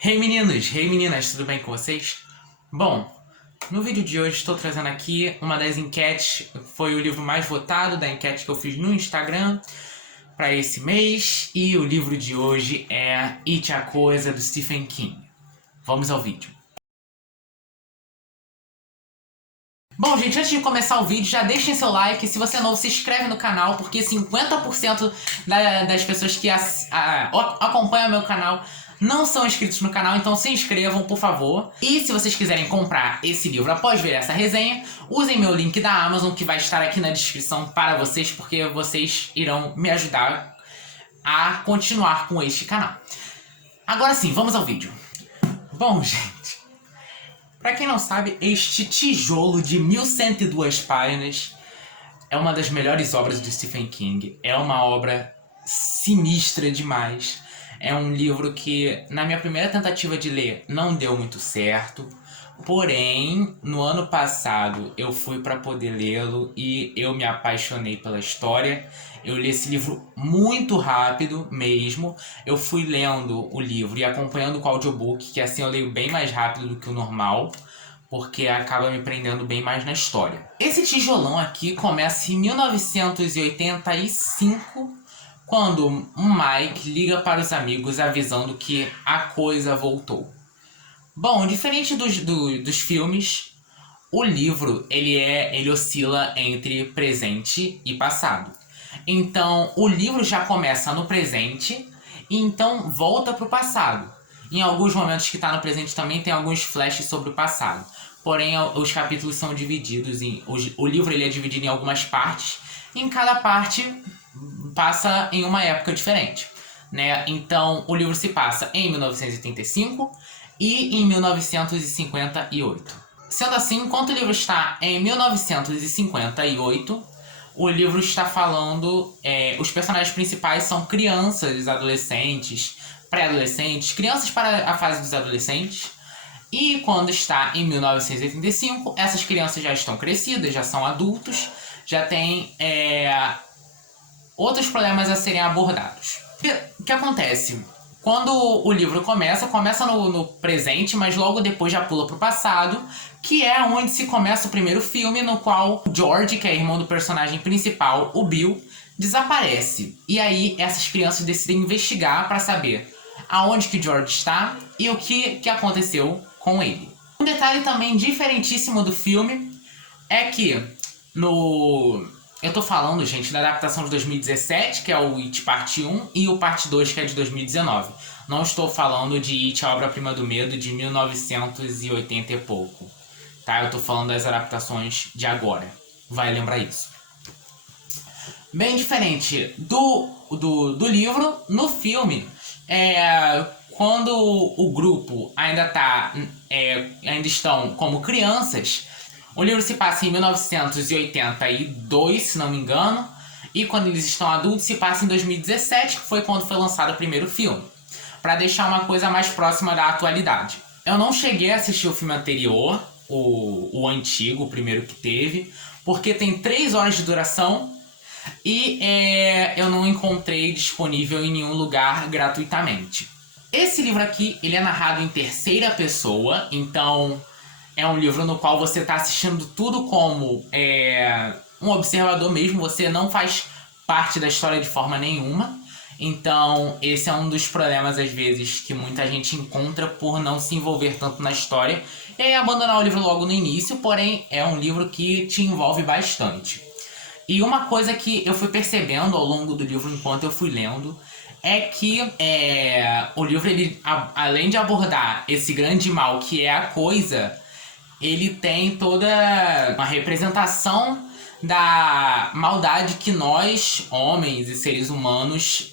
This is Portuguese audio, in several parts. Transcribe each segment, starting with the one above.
Hey meninos, hey meninas, tudo bem com vocês? Bom, no vídeo de hoje estou trazendo aqui uma das enquetes, foi o livro mais votado da enquete que eu fiz no Instagram para esse mês, e o livro de hoje é It a Coisa, do Stephen King. Vamos ao vídeo. Bom, gente, antes de começar o vídeo, já deixem seu like. Se você é novo, se inscreve no canal, porque 50% das pessoas que acompanham meu canal não são inscritos no canal, então se inscrevam, por favor. E se vocês quiserem comprar esse livro após ver essa resenha, usem meu link da Amazon, que vai estar aqui na descrição para vocês, porque vocês irão me ajudar a continuar com este canal. Agora sim, vamos ao vídeo. Bom, gente, pra quem não sabe, este tijolo de 1102 páginas é uma das melhores obras do Stephen King. É uma obra sinistra demais. É um livro que, na minha primeira tentativa de ler, não deu muito certo. Porém, no ano passado, eu fui para poder lê-lo e eu me apaixonei pela história. Eu li esse livro muito rápido mesmo. Eu fui lendo o livro e acompanhando com o audiobook, que assim eu leio bem mais rápido do que o normal, porque acaba me prendendo bem mais na história. Esse tijolão aqui começa em 1985, quando o Mike liga para os amigos avisando que a coisa voltou. Bom, diferente dos filmes, o livro ele oscila entre presente e passado. Então, o livro já começa no presente e então volta para o passado. Em alguns momentos que está no presente também tem alguns flashes sobre o passado. Porém, os capítulos são divididos em... O livro ele é dividido em algumas partes. E em cada parte passa em uma época diferente, né? Então, o livro se passa em 1985 e em 1958. Sendo assim, enquanto o livro está em 1958, o livro está falando... os personagens principais são crianças, adolescentes, pré-adolescentes, crianças para a fase dos adolescentes. E quando está em 1985, essas crianças já estão crescidas, já são adultos, já têm outros problemas a serem abordados. O que acontece? Quando o livro começa no presente, mas logo depois já pula para o passado, que é onde se começa o primeiro filme, no qual o George, que é irmão do personagem principal, o Bill, desaparece. E aí essas crianças decidem investigar para saber aonde que o George está e o que aconteceu com ele. Um detalhe também diferentíssimo do filme é que eu tô falando, gente, da adaptação de 2017, que é o It Parte 1, e o Parte 2, que é de 2019. Não estou falando de It, a obra-prima do medo, de 1980 e pouco. Tá? Eu tô falando das adaptações de agora. Vai lembrar isso. Bem diferente do livro, no filme, quando o grupo ainda estão como crianças, o livro se passa em 1982, se não me engano, e quando eles estão adultos se passa em 2017, que foi quando foi lançado o primeiro filme, para deixar uma coisa mais próxima da atualidade. Eu não cheguei a assistir o filme anterior, o antigo, o primeiro que teve, porque tem 3 horas de duração e eu não encontrei disponível em nenhum lugar gratuitamente. Esse livro aqui, ele é narrado em terceira pessoa, então é um livro no qual você está assistindo tudo como um observador mesmo, você não faz parte da história de forma nenhuma. Então esse é um dos problemas, às vezes, que muita gente encontra por não se envolver tanto na história e abandonar o livro logo no início, porém é um livro que te envolve bastante. E uma coisa que eu fui percebendo ao longo do livro, enquanto eu fui lendo, é que o livro, ele, além de abordar esse grande mal que é a coisa, ele tem toda uma representação da maldade que nós, homens e seres humanos,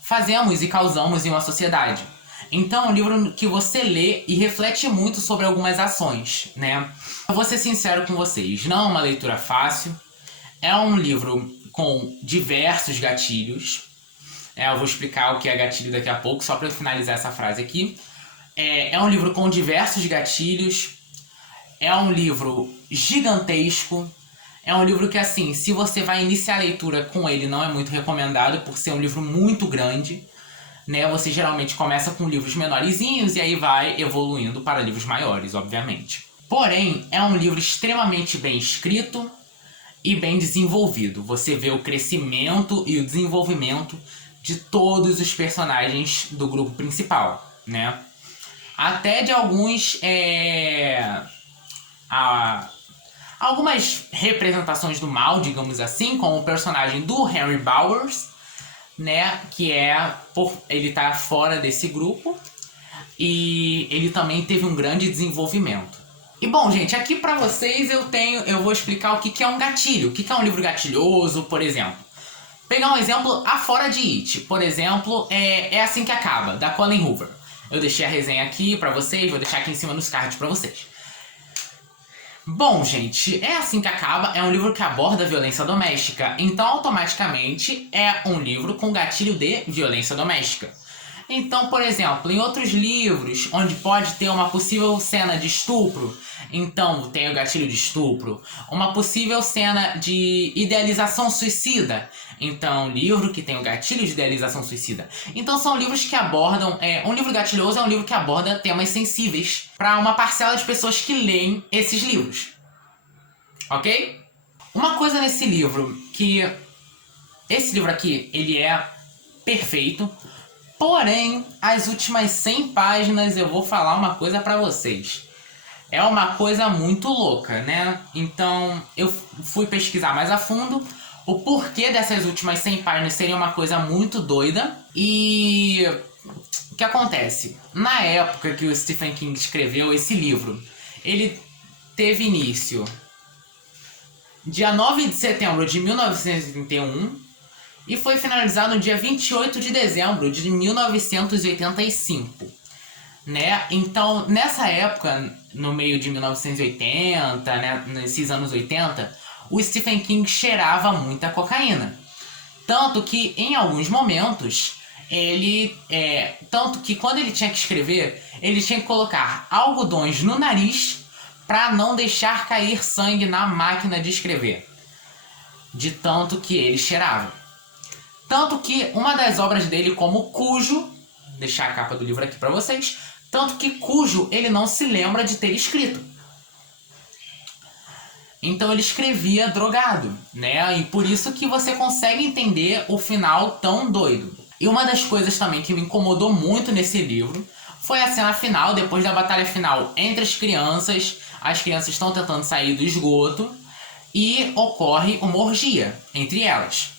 fazemos e causamos em uma sociedade. Então é um livro que você lê e reflete muito sobre algumas ações, né? Eu vou ser sincero com vocês, não é uma leitura fácil. É um livro com diversos gatilhos. Eu vou explicar o que é gatilho daqui a pouco, só para eu finalizar essa frase aqui. É um livro com diversos gatilhos. É um livro gigantesco. É um livro que, assim, se você vai iniciar a leitura com ele, não é muito recomendado, por ser um livro muito grande. né? Você geralmente começa com livros menorzinhos e aí vai evoluindo para livros maiores, obviamente. Porém, é um livro extremamente bem escrito e bem desenvolvido. Você vê o crescimento e o desenvolvimento de todos os personagens do grupo principal, né? Até de algumas representações do mal, digamos assim, como o personagem do Henry Bowers, né? Que ele tá fora desse grupo e ele também teve um grande desenvolvimento. E bom, gente, aqui pra vocês eu vou explicar o que é um gatilho, o que é um livro gatilhoso, por exemplo. Pegar um exemplo afora de It, por exemplo, é Assim que Acaba, da Colleen Hoover. Eu deixei a resenha aqui pra vocês, vou deixar aqui em cima nos cards pra vocês. Bom, gente, É Assim que Acaba é um livro que aborda violência doméstica, então automaticamente é um livro com gatilho de violência doméstica. Então, por exemplo, em outros livros onde pode ter uma possível cena de estupro, então tem o gatilho de estupro. Uma possível cena de idealização suicida, então livro que tem o gatilho de idealização suicida. Então são livros que abordam... um livro gatilhoso é um livro que aborda temas sensíveis para uma parcela de pessoas que leem esses livros. Ok? Uma coisa nesse livro que... Esse livro aqui, ele é perfeito. Porém, as últimas 100 páginas eu vou falar uma coisa pra vocês. É uma coisa muito louca, né? Então, eu fui pesquisar mais a fundo o porquê dessas últimas 100 páginas serem uma coisa muito doida. E o que acontece? Na época que o Stephen King escreveu esse livro, ele teve início dia 9 de setembro de 1931... e foi finalizado no dia 28 de dezembro de 1985, né? Então, nessa época, no meio de 1980, né, nesses anos 80, o Stephen King cheirava muita cocaína. Tanto que, em alguns momentos, tanto que quando ele tinha que escrever, ele tinha que colocar algodões no nariz para não deixar cair sangue na máquina de escrever. De tanto que ele cheirava. Tanto que uma das obras dele, como Cujo, deixar a capa do livro aqui pra vocês, tanto que Cujo ele não se lembra de ter escrito. Então ele escrevia drogado, né? E por isso que você consegue entender o final tão doido. E uma das coisas também que me incomodou muito nesse livro foi a cena final, depois da batalha final entre as crianças estão tentando sair do esgoto e ocorre uma orgia entre elas.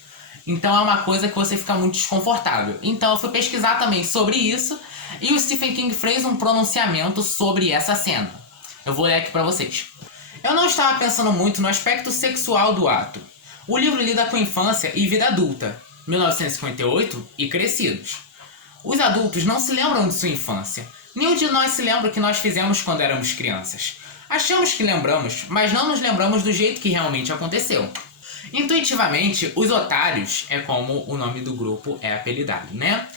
Então é uma coisa que você fica muito desconfortável. Então eu fui pesquisar também sobre isso e o Stephen King fez um pronunciamento sobre essa cena. Eu vou ler aqui pra vocês. Eu não estava pensando muito no aspecto sexual do ato. O livro lida com infância e vida adulta, 1958 e crescidos. Os adultos não se lembram de sua infância. Nenhum de nós se lembra o que nós fizemos quando éramos crianças. Achamos que lembramos, mas não nos lembramos do jeito que realmente aconteceu. Intuitivamente, os otários, é como o nome do grupo é apelidado, né?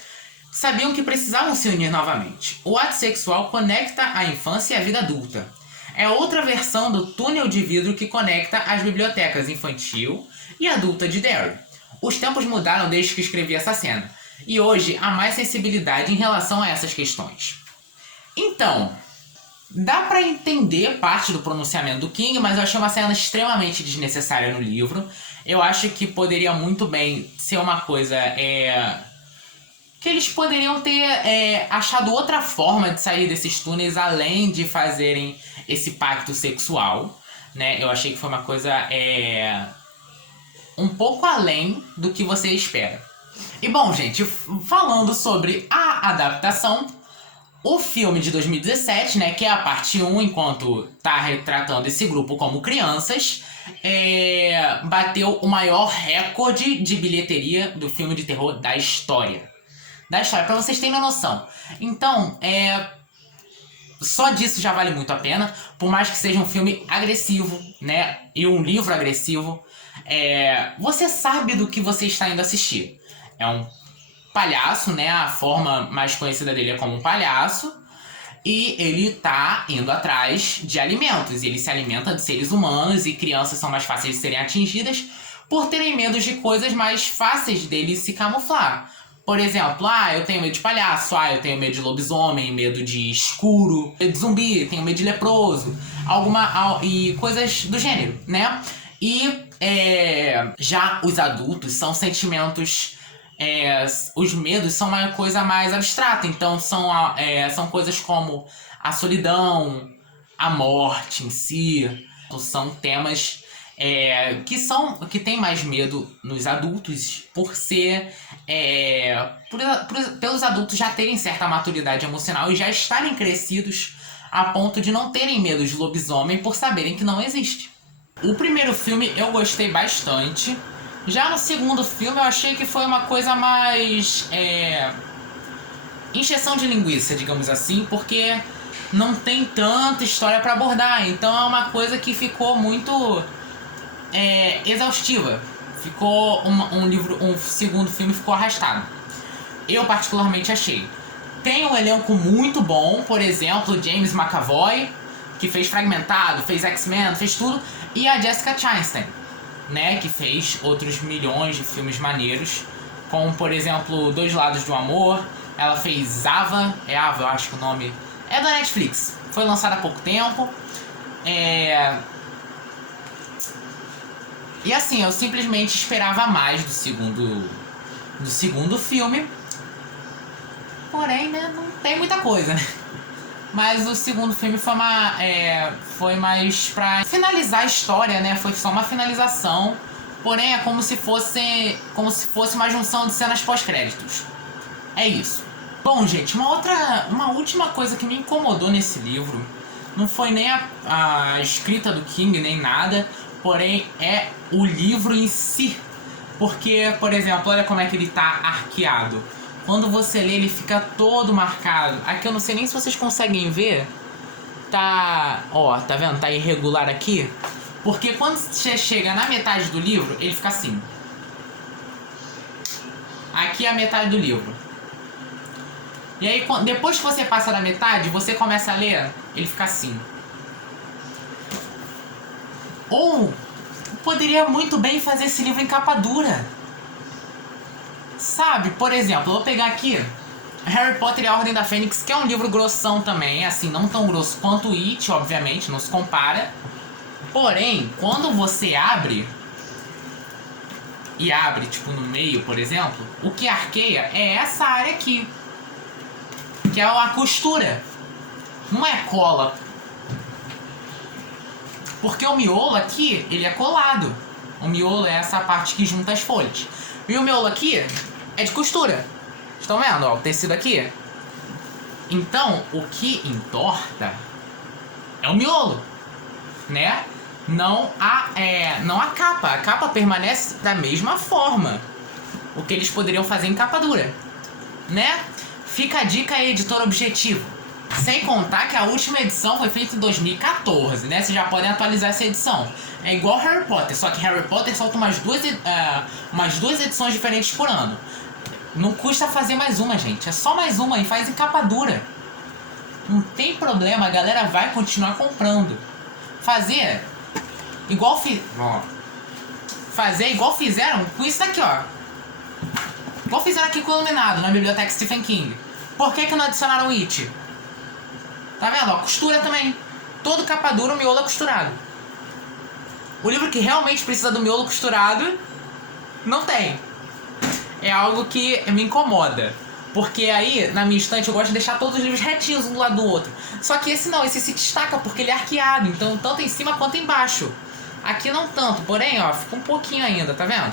Sabiam que precisavam se unir novamente. O ato sexual conecta a infância e a vida adulta. É outra versão do túnel de vidro que conecta as bibliotecas infantil e adulta de Derry. Os tempos mudaram desde que escrevi essa cena, e hoje há mais sensibilidade em relação a essas questões. Então, dá pra entender parte do pronunciamento do King, mas eu achei uma cena extremamente desnecessária no livro. Eu acho que poderia muito bem ser uma coisa... que eles poderiam ter achado outra forma de sair desses túneis, além de fazerem esse pacto sexual, né? Eu achei que foi uma coisa um pouco além do que você espera. E bom, gente, falando sobre a adaptação... O filme de 2017, né, que é a parte 1, enquanto tá retratando esse grupo como crianças, bateu o maior recorde de bilheteria do filme de terror da história. Pra vocês terem uma noção. Então, só disso já vale muito a pena, por mais que seja um filme agressivo, né, e um livro agressivo, você sabe do que você está indo assistir. É um palhaço, né? A forma mais conhecida dele é como um palhaço. E ele tá indo atrás de alimentos. E ele se alimenta de seres humanos. E crianças são mais fáceis de serem atingidas por terem medo de coisas mais fáceis dele se camuflar. Por exemplo, eu tenho medo de palhaço, eu tenho medo de lobisomem, medo de escuro, medo de zumbi, tenho medo de leproso, e coisas do gênero, né? E já os adultos são sentimentos. Os medos são uma coisa mais abstrata, então são coisas como a solidão, a morte em si, são temas que tem mais medo nos adultos por ser pelos adultos já terem certa maturidade emocional e já estarem crescidos a ponto de não terem medo de lobisomem por saberem que não existe. O primeiro filme eu gostei bastante. Já no segundo filme eu achei que foi uma coisa mais encheção de linguiça, digamos assim, porque não tem tanta história pra abordar, então é uma coisa que ficou muito exaustiva. Ficou um segundo filme ficou arrastado. Eu particularmente achei. Tem um elenco muito bom, por exemplo, James McAvoy, que fez Fragmentado, fez X-Men, fez tudo, e a Jessica Chastain, né, que fez outros milhões de filmes maneiros, como por exemplo Dois Lados do Amor. Ela fez Ava, Ava, eu acho que o nome é da Netflix, foi lançada há pouco tempo. E assim, eu simplesmente esperava mais do segundo filme. Porém, né, não tem muita coisa, né? Mas o segundo filme foi mais pra finalizar a história, né? Foi só uma finalização. Porém, é como se fosse uma junção de cenas pós-créditos. É isso. Bom, gente, uma última coisa que me incomodou nesse livro não foi nem a escrita do King, nem nada, porém é o livro em si. Porque, por exemplo, olha como é que ele tá arqueado. Quando você lê, ele fica todo marcado. Aqui eu não sei nem se vocês conseguem ver. Tá vendo? Tá irregular aqui. Porque quando você chega na metade do livro, ele fica assim. Aqui é a metade do livro. E aí, depois que você passa da metade, você começa a ler, ele fica assim. Ou poderia muito bem fazer esse livro em capa dura. Sabe, por exemplo, eu vou pegar aqui Harry Potter e a Ordem da Fênix, que é um livro grossão também, assim, não tão grosso quanto o It, obviamente, não se compara. Porém, quando você abre, tipo, no meio, por exemplo, o que arqueia é essa área aqui, que é a costura, não é cola. Porque o miolo aqui, ele é colado. O miolo é essa parte que junta as folhas. E o miolo aqui é de costura. Estão vendo, ó, o tecido aqui? Então, o que entorta é o miolo, né? Não a capa. A capa permanece da mesma forma. O que eles poderiam fazer em capa dura, né? Fica a dica aí, editor Objetivo. Sem contar que a última edição foi feita em 2014, né? Vocês já podem atualizar essa edição. É igual Harry Potter, só que Harry Potter solta umas duas edições diferentes por ano. Não custa fazer mais uma, gente. É só mais uma e faz em capa dura. Não tem problema, a galera vai continuar comprando. Fazer igual fizeram com isso aqui, ó. Igual fizeram aqui com o Iluminado, na biblioteca Stephen King. Por que não adicionaram It? Tá vendo? Ó, costura também. Todo capa dura, o miolo é costurado. O livro que realmente precisa do miolo costurado, não tem. É algo que me incomoda. Porque aí, na minha estante, eu gosto de deixar todos os livros retinhos um do lado do outro. Só que esse não, esse se destaca porque ele é arqueado. Então, tanto em cima quanto embaixo. Aqui não tanto, porém, ó, fica um pouquinho ainda, tá vendo?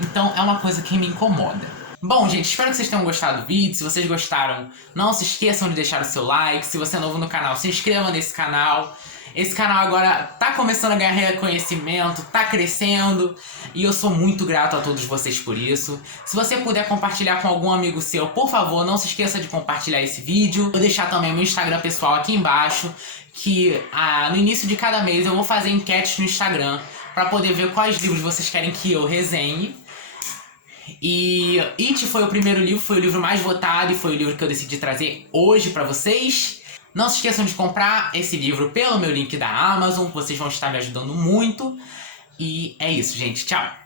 Então, é uma coisa que me incomoda. Bom, gente, espero que vocês tenham gostado do vídeo. Se vocês gostaram, não se esqueçam de deixar o seu like. Se você é novo no canal, se inscreva nesse canal. Esse canal agora tá começando a ganhar reconhecimento, tá crescendo. E eu sou muito grato a todos vocês por isso. Se você puder compartilhar com algum amigo seu, por favor, não se esqueça de compartilhar esse vídeo. Vou deixar também meu Instagram pessoal aqui embaixo. Que no início de cada mês eu vou fazer enquetes no Instagram pra poder ver quais livros vocês querem que eu resenhe. E It foi o primeiro livro, foi o livro mais votado e foi o livro que eu decidi trazer hoje pra vocês. Não se esqueçam de comprar esse livro pelo meu link da Amazon, vocês vão estar me ajudando muito. E é isso, gente. Tchau!